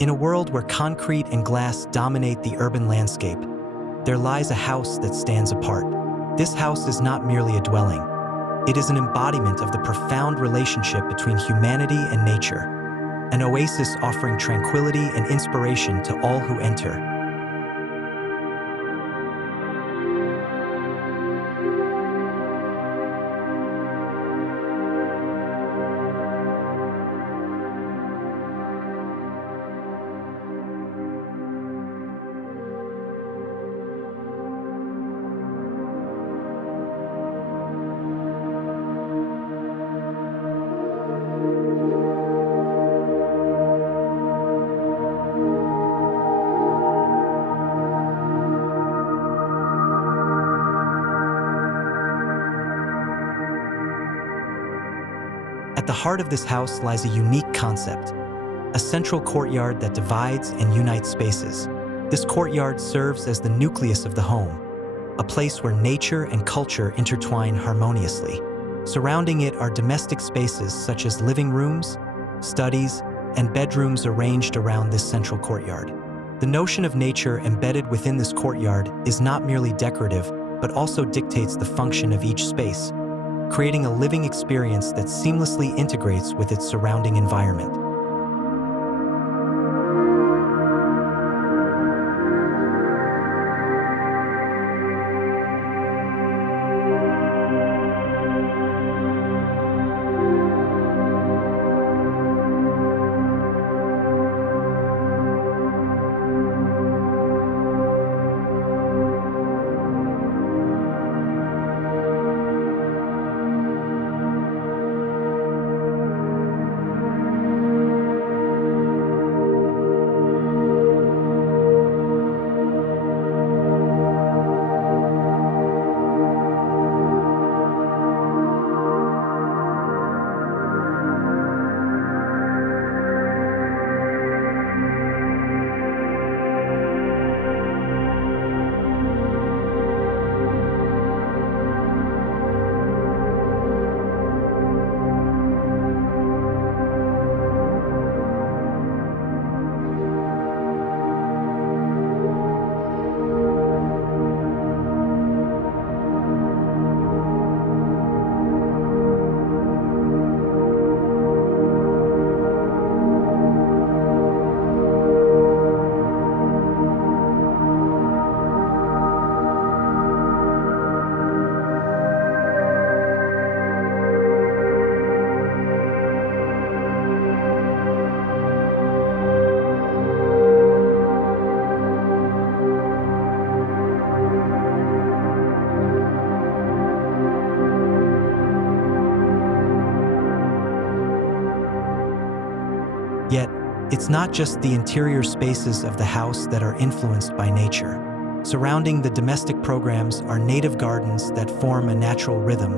In a world where concrete and glass dominate the urban landscape, there lies a house that stands apart. This house is not merely a dwelling. It is an embodiment of the profound relationship between humanity and nature, an oasis offering tranquility and inspiration to all who enter. At the heart of this house lies a unique concept, a central courtyard that divides and unites spaces. This courtyard serves as the nucleus of the home, a place where nature and culture intertwine harmoniously. Surrounding it are domestic spaces such as living rooms, studies, and bedrooms arranged around this central courtyard. The notion of nature embedded within this courtyard is not merely decorative, but also dictates the function of each space, creating a living experience that seamlessly integrates with its surrounding environment. Yet, it's not just the interior spaces of the house that are influenced by nature. Surrounding the domestic programs are native gardens that form a natural rhythm,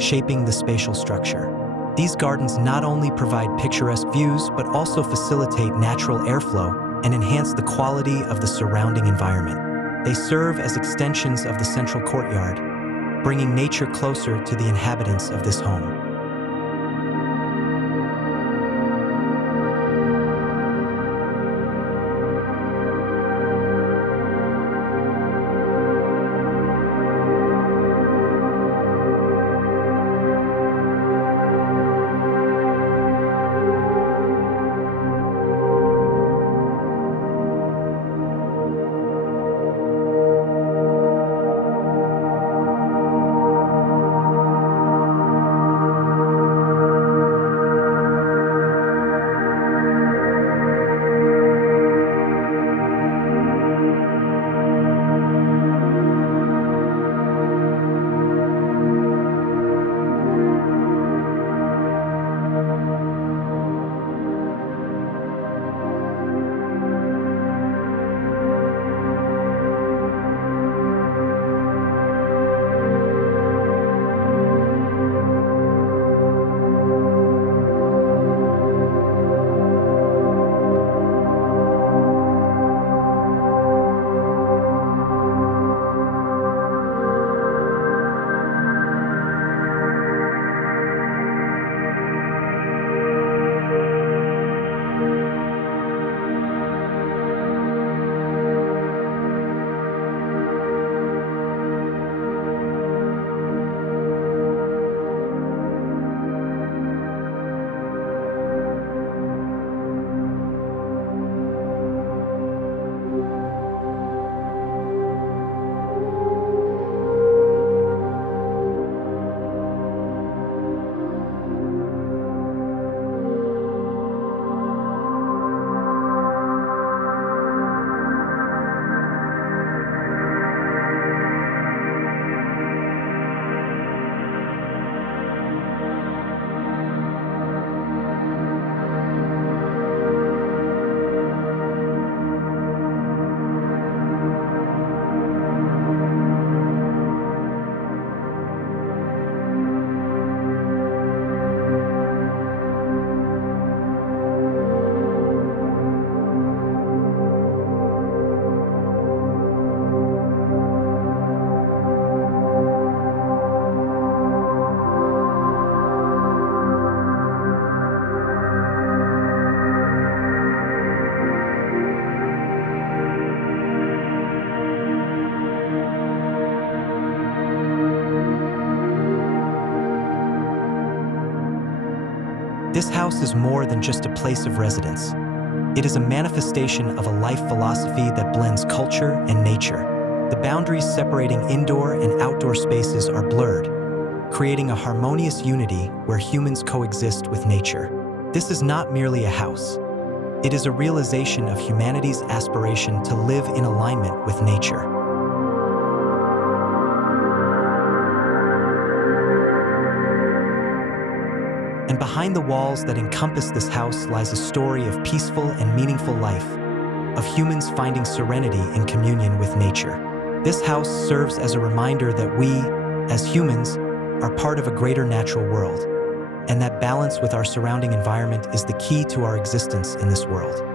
shaping the spatial structure. These gardens not only provide picturesque views, but also facilitate natural airflow and enhance the quality of the surrounding environment. They serve as extensions of the central courtyard, bringing nature closer to the inhabitants of this home. This house is more than just a place of residence. It is a manifestation of a life philosophy that blends culture and nature. The boundaries separating indoor and outdoor spaces are blurred, creating a harmonious unity where humans coexist with nature. This is not merely a house. It is a realization of humanity's aspiration to live in alignment with nature. And behind the walls that encompass this house lies a story of peaceful and meaningful life, of humans finding serenity in communion with nature. This house serves as a reminder that we, as humans, are part of a greater natural world, and that balance with our surrounding environment is the key to our existence in this world.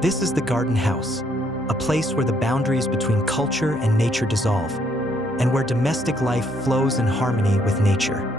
This is the garden house, a place where the boundaries between culture and nature dissolve, and where domestic life flows in harmony with nature.